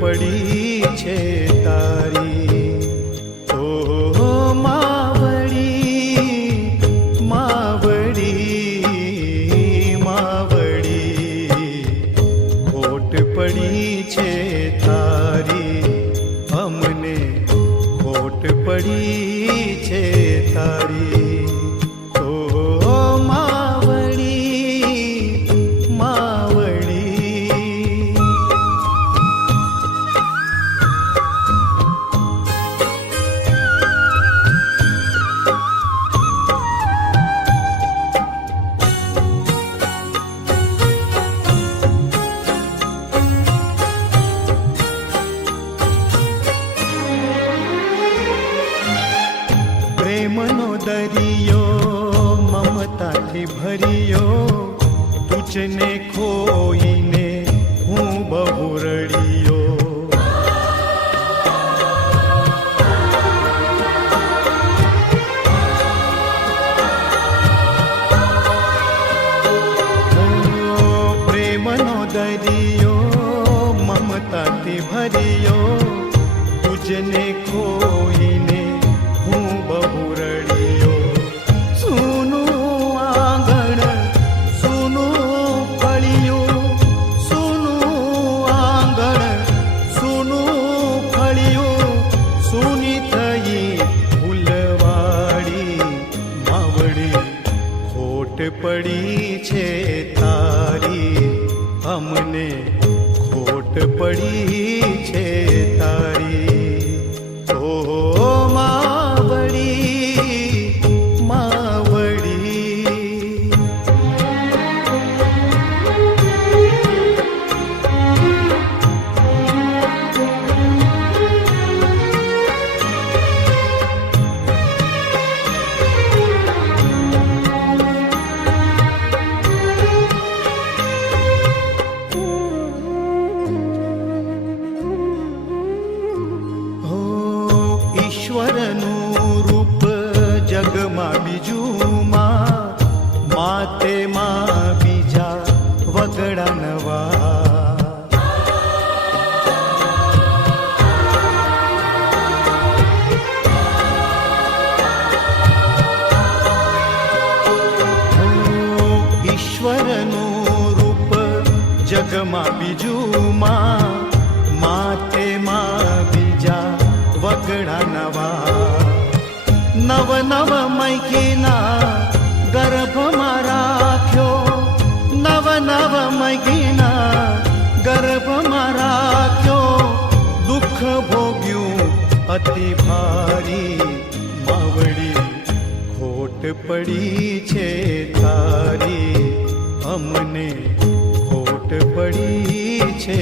પડી છે તારી. ઓ માવડી માવડી માવડી, ખોટ પડી છે તારી, અમને ખોટ પડી છે તારી. પ્રેમનો દરિયો મમતાથી ભર્યો, તુજને ખોઈને હું બહુ રડ્યો. પ્રેમનો દરિયો મમતાથી ભર્યો, તુજને ખોઈને હું બહુ રડ્યો. સૂનું આંગણ સૂનું ફળિયું, સૂનું આંગણ સૂનું ફળિયું, સૂની થઈ ફૂલવાડી. માવડી ખોટ પડી છે તારી, અમને ખોટ પડી છે તારી. ઈશ્વરનું રૂપ જગમાં બીજું માં, માતે માં બીજા વગડા નવા. ઈશ્વરનું રૂપ જગમાં બીજું માં, માતે માં બીજા વગડા નવા. નવ નવ મૈગીના ગર્ભમાં રાખ્યો, નવ નવ મૈગીના ગર્ભમાં રાખ્યો, દુઃખ ભોગ્યું અતિ ભારી. માવડી ખોટ પડી છે તારી, અમને ખોટ પડી છે